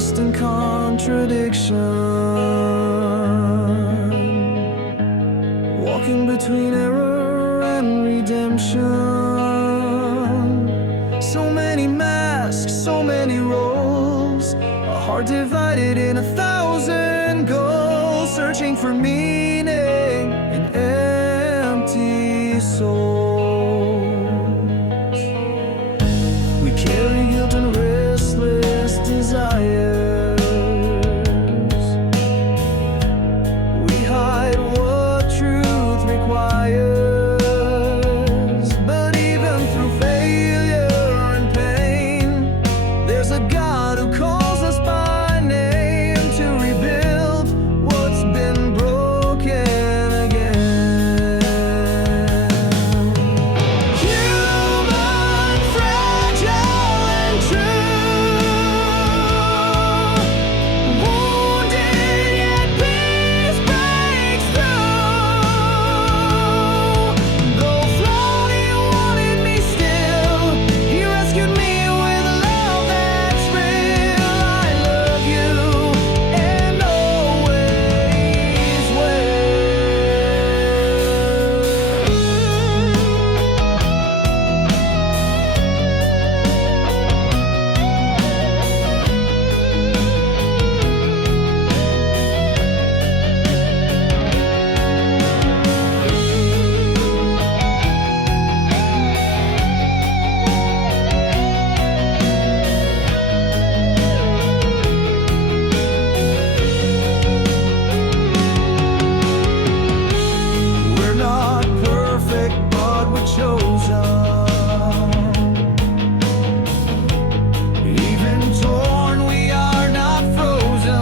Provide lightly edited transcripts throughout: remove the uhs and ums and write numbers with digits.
lust and contradiction, walking between error and redemption. So many masks, so many roles, a heart divided in 1,000 goals, searching for meaning in empty souls. We carry guilt and restless desires. We hide what truth requires. But even through failure and pain, there's a God who calls us by name to rebuild what's been broken again. Human, fragile and true, wounded yet peace breaks through. Though flawed, he wanted me still. He rescued me with love that's real. I love you and always will. We're not perfect, but we're chosen. Even torn, we are not frozen.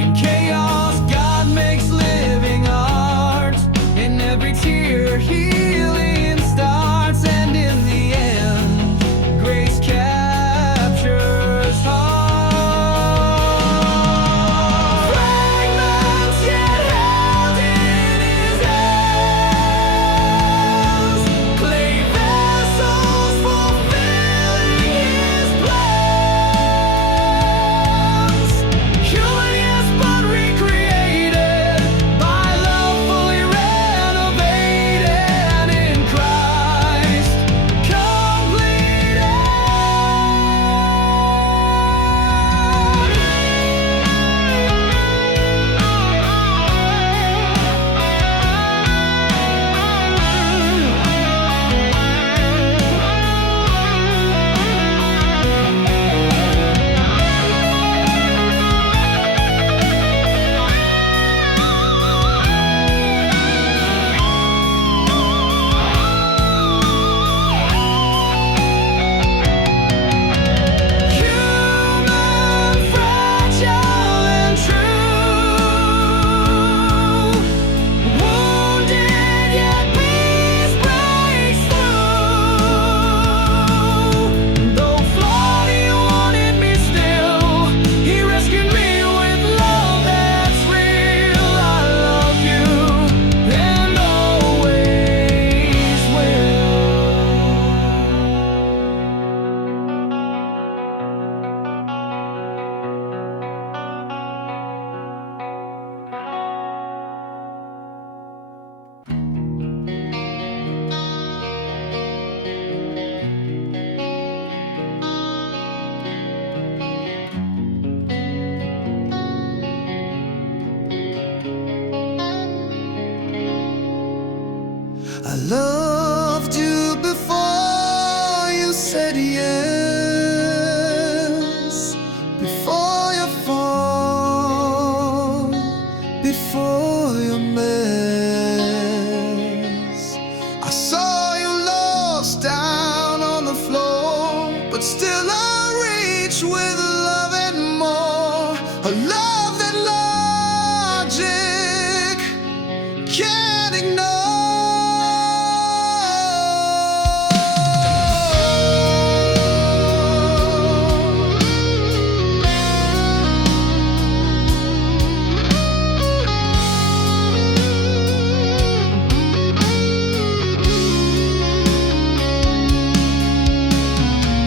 In chaos, God makes living art. In every tear, healing starts. And in the end, grace captures heart. Fragments yet held in his hands, clay vessels fulfilling his plans. Human, yes, but recreated by love, fully renovated, and in Christ completed. Human, fragile and true, wounded yet peace breaks through. Though flawed, he wanted me still. He rescued me with love that's real. I love you and always will. I loved you before you said yes, before your fall, before your mess. I saw you lost down on the floor, but still I reach with love and more, a love that logic can't ignore.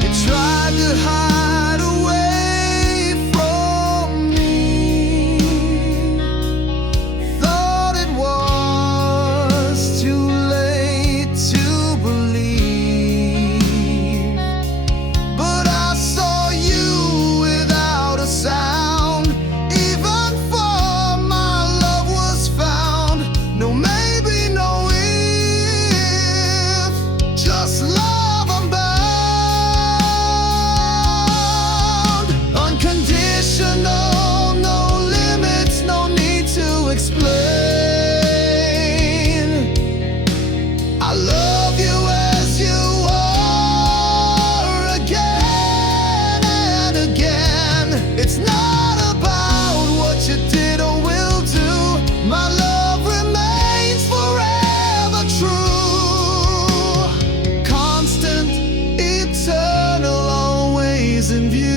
It tried to hide away begin again. It's not about what you did or will do. My love remains forever true. Constant, eternal, always in view.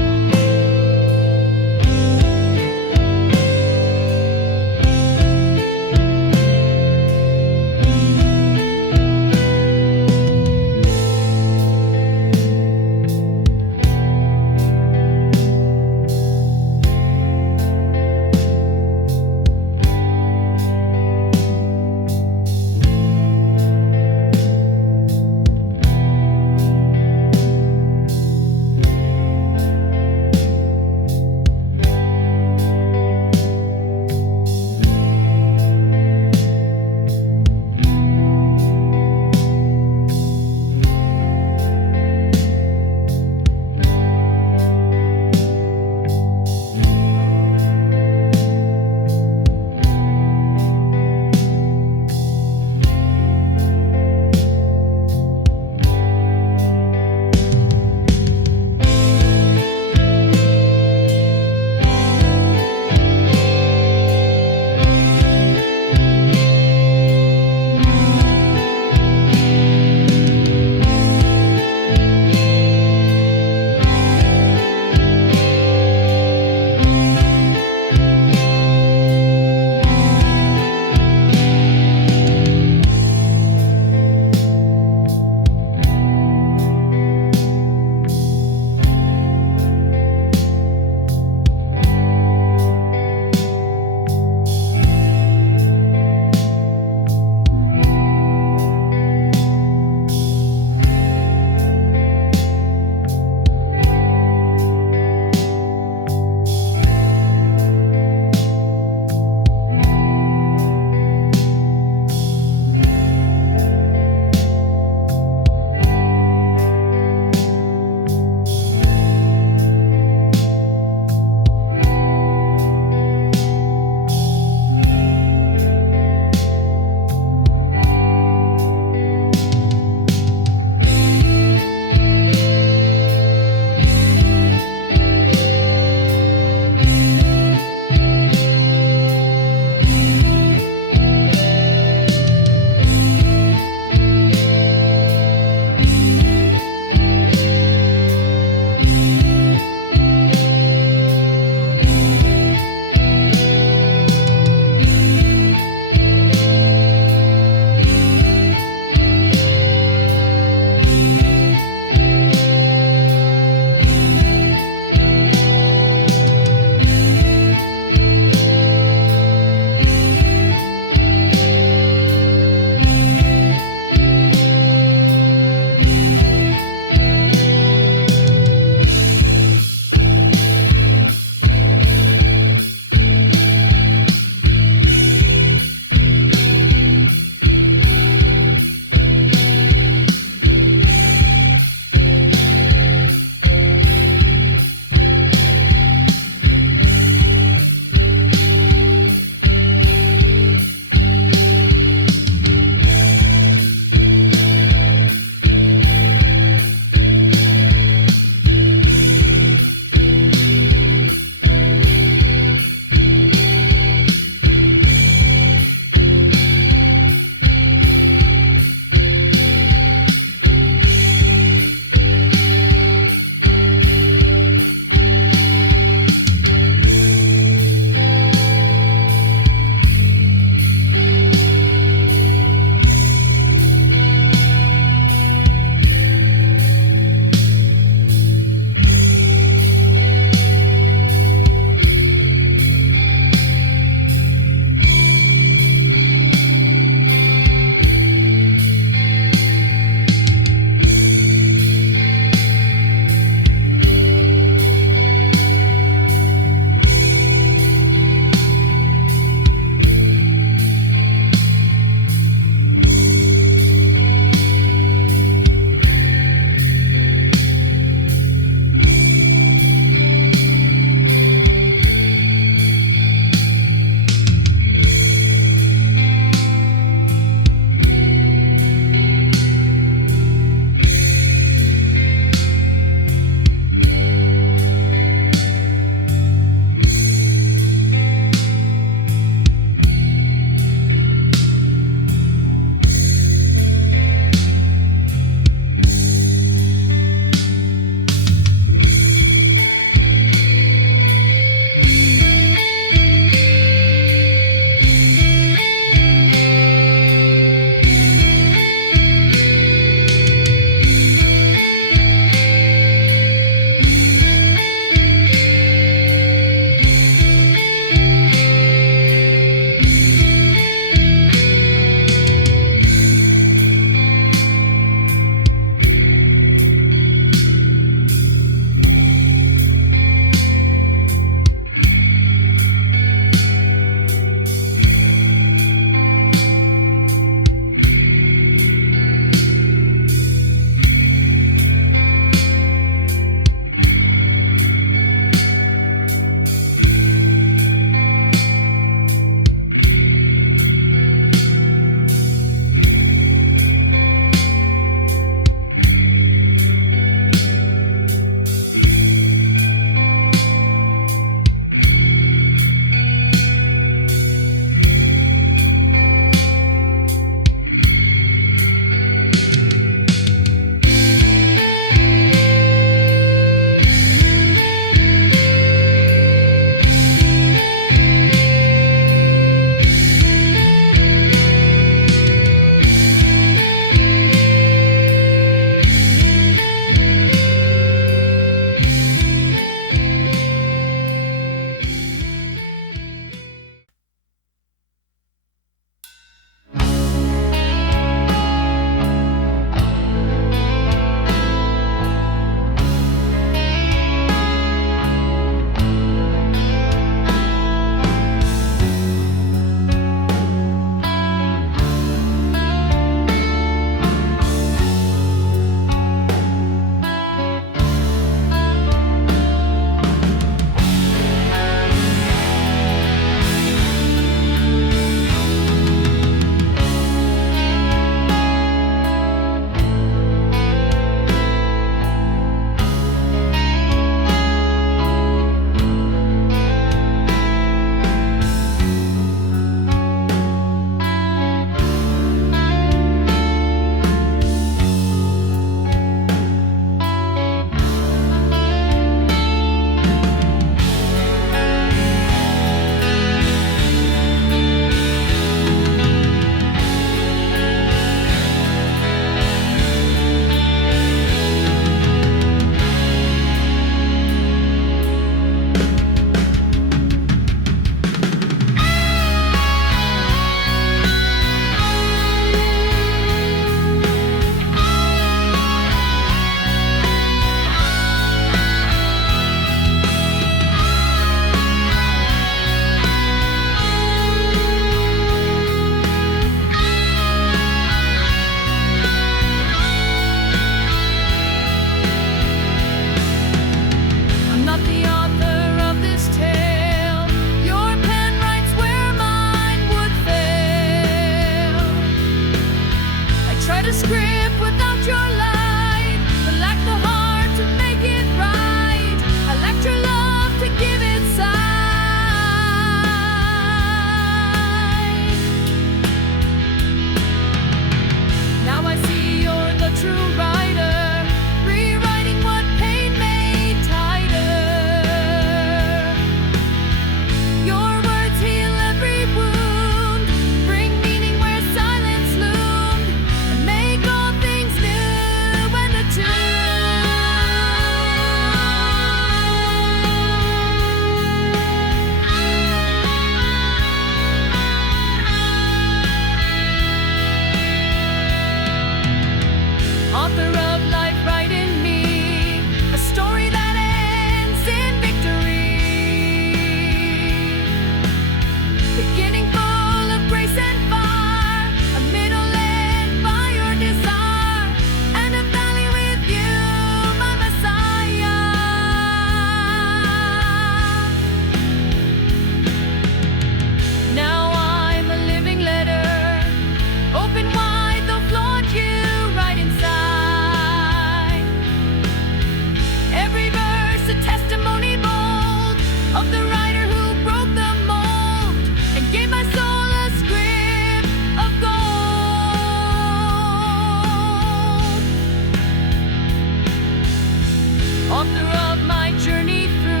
author of my journey through.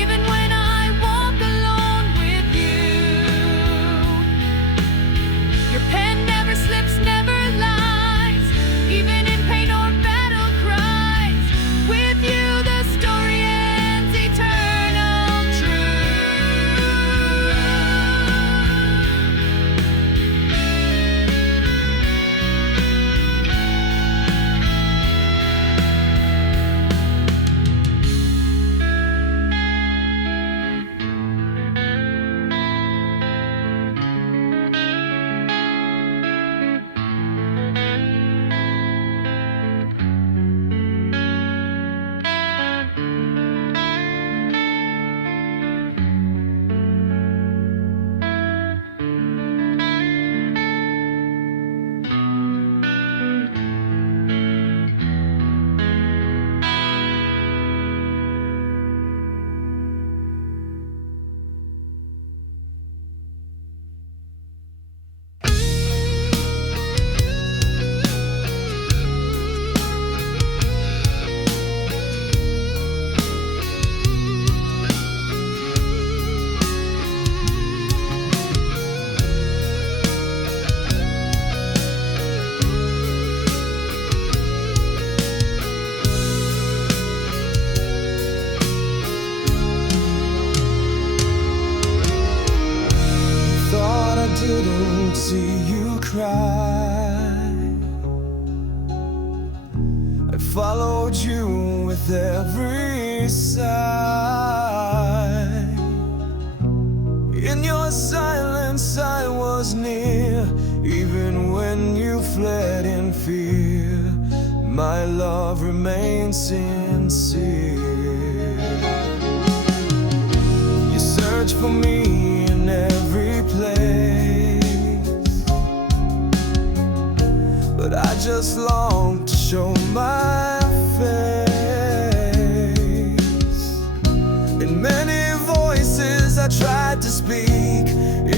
Even when I walk alone with you, your pen never slips, never lies, even in pain or battle cries. With you the story ends eternal true. Didn't see you cry. I followed you with every sigh. In your silence I was near, even when you fled in fear. My love remains sincere. You search for me in every place, but I just long to show my face. In many voices I tried to speak,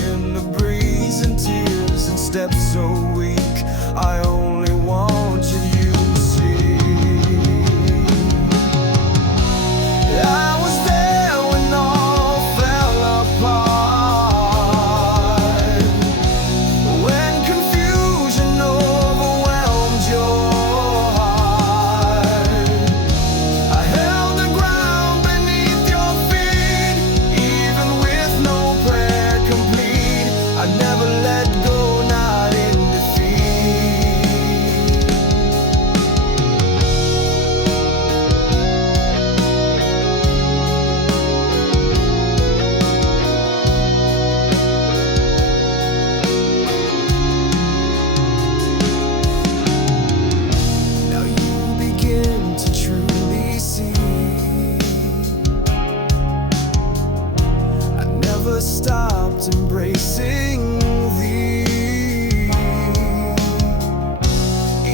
in the breeze and tears and steps so weak. I only wanted you to see. I was there when all fell apart, when confusion overwhelmed your heart. I held the ground beneath your feet, even with no prayer complete. I never let go, not in defeat. Now you begin to truly see I never stopped embracing thee.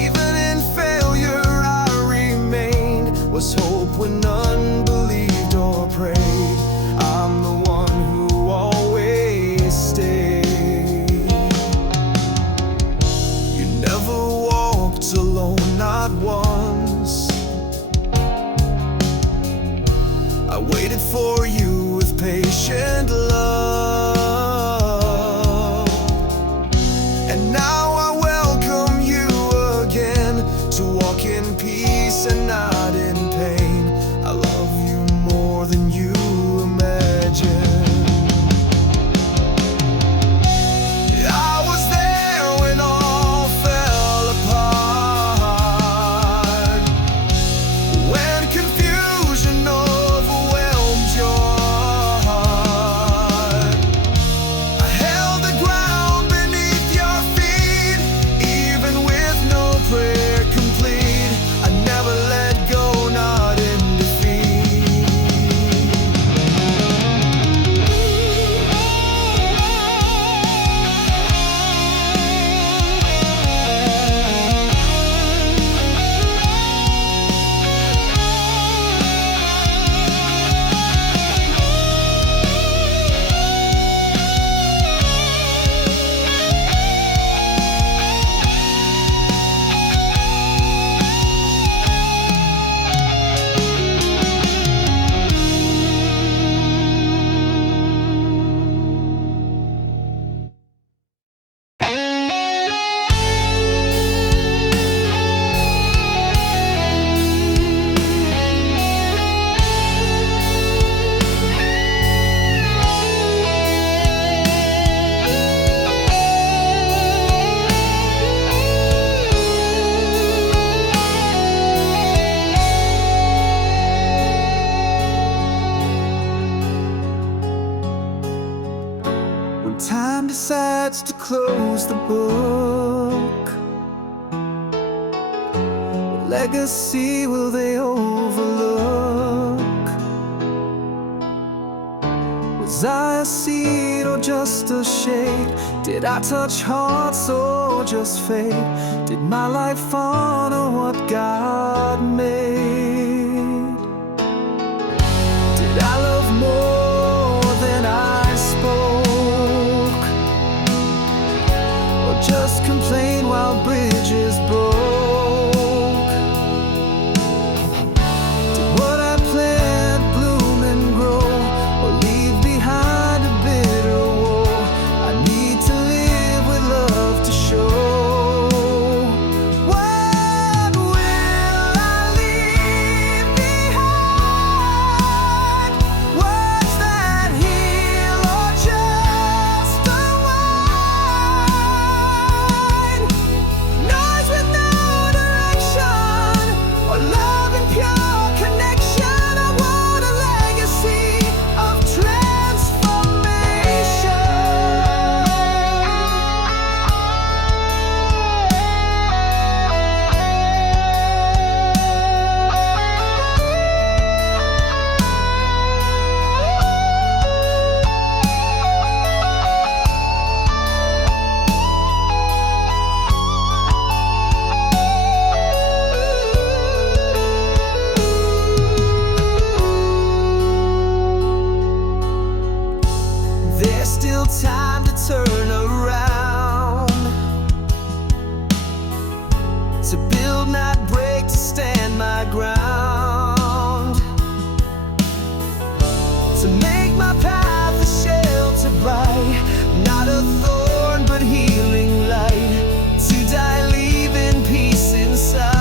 Even in failure I remained, was hope when none believed or prayed. I'm the one who always stayed. You never walked alone, not once. I waited for you with patient love, and now I welcome you again to walk in peace and not in pain. I love you more than you imagine. I was there when all fell apart, when confusion overwhelmed your heart. decides to close the book. What legacy will they overlook? Was I a seed or just a shade? Did I touch hearts or just fate? Did my life honor what God made? Did I love more than I spoke? Or just complain while bridges broke? Did what I plant bloom and grow, or leave behind a bitter woe? I need to live with love to show. What will I leave behind? Words that heal or just unwind? Noise with no direction, or love and pure connection? I want a legacy of transformation. There's still time to turn around, to build, not break, to stand my ground, to make my path a shelter bright, not a thorn but healing light, to die leaving peace inside.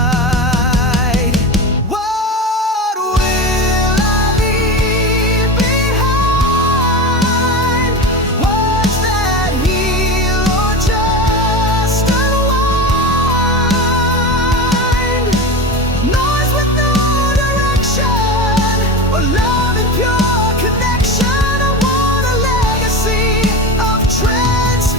What will I leave behind? Words that heal or just unwind? Noise with no direction, or love and pure connection? I want a legacy of transformation.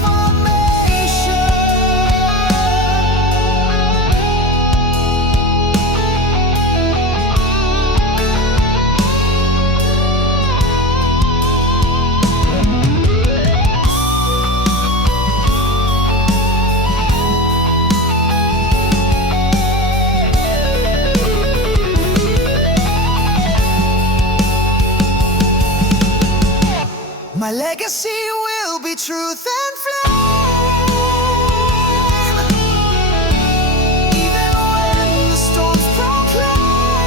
My legacy will be truth and flame, even when the storms proclaim.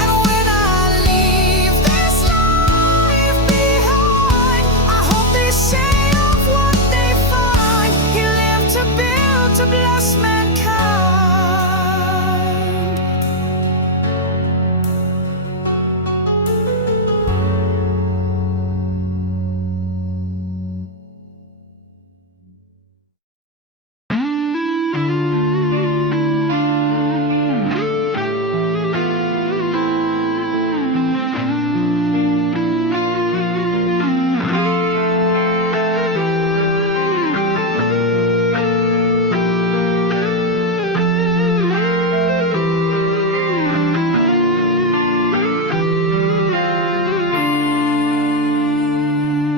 And when I leave this life behind, I hope they say of what they find, He lived to build, to bless mankind.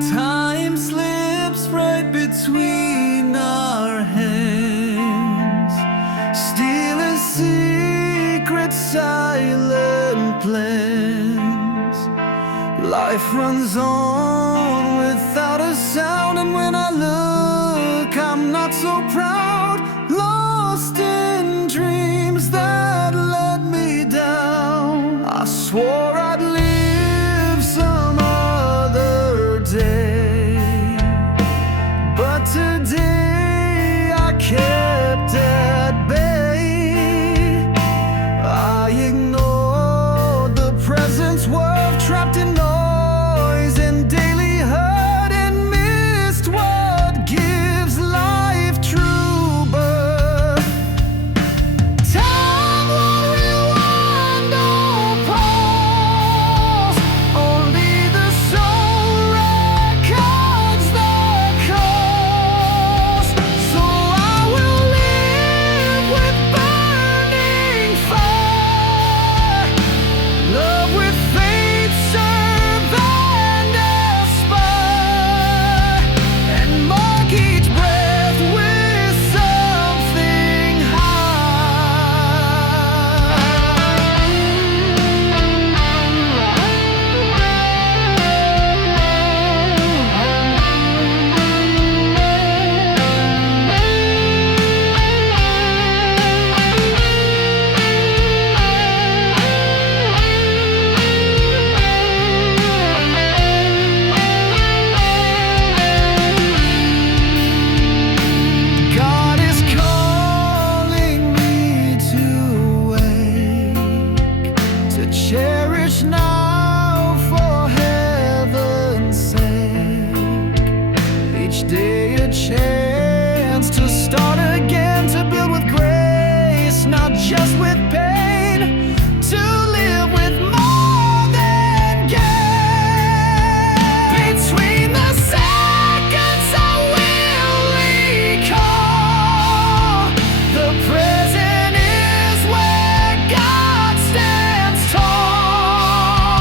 Time slips right between our hands, stealing secret, silent plans. Life runs on without a sound, and when I look, I'm not so proud. Lost in dreams that let me down. I swore I'd live some other day, but today I kept at bay. I ignored the presence world, trapped in noise and daily hurt, and missed what cherish now for heaven's sake. Each day a chance to start again, to build with grace, not just with pain, to live with more than gain. Between the seconds I will recall, the present is where God stands tall.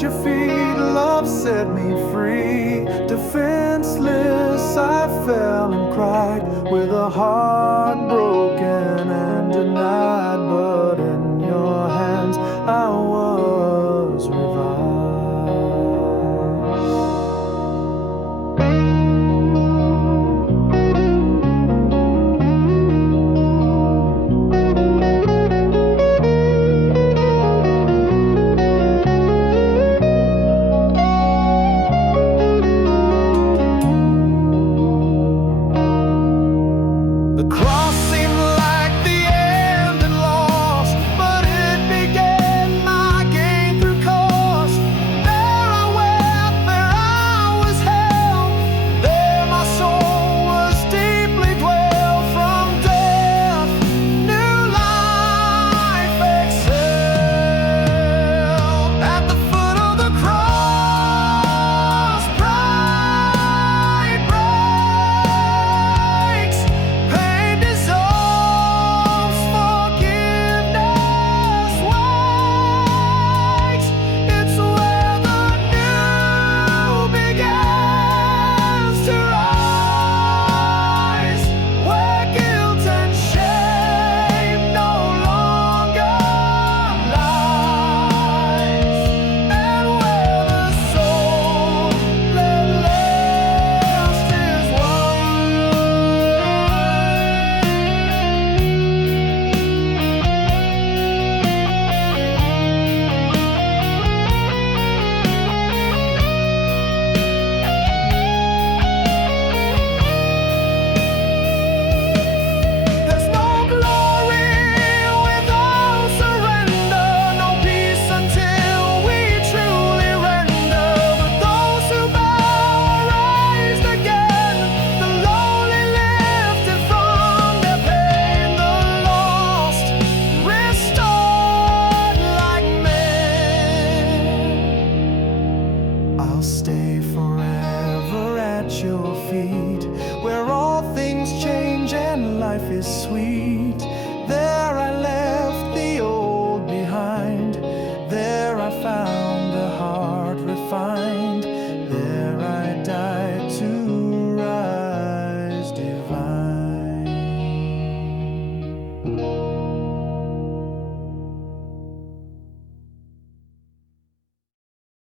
at your feet, love set me free. Defenseless, I fell and cried, with a heart broken and denied. But in your hands I was revived. The cross seemed like the end and loss, but it began my gain through cost. There I wept, there I was held, there my soul was deeply dwelled. From death, new life exhaled. At the foot of the cross, pride breaks, pain dissolves, forgiveness wakes. It's where the new begins to rise, where guilt and shame no longer lies, and where the soul that last is There's no glory without surrender, no peace until we truly render. But those who bow are raised again, the lowly lifted from their pain, the lost restored like men. I'll stay forever at your feet, where all things change and life is sweet.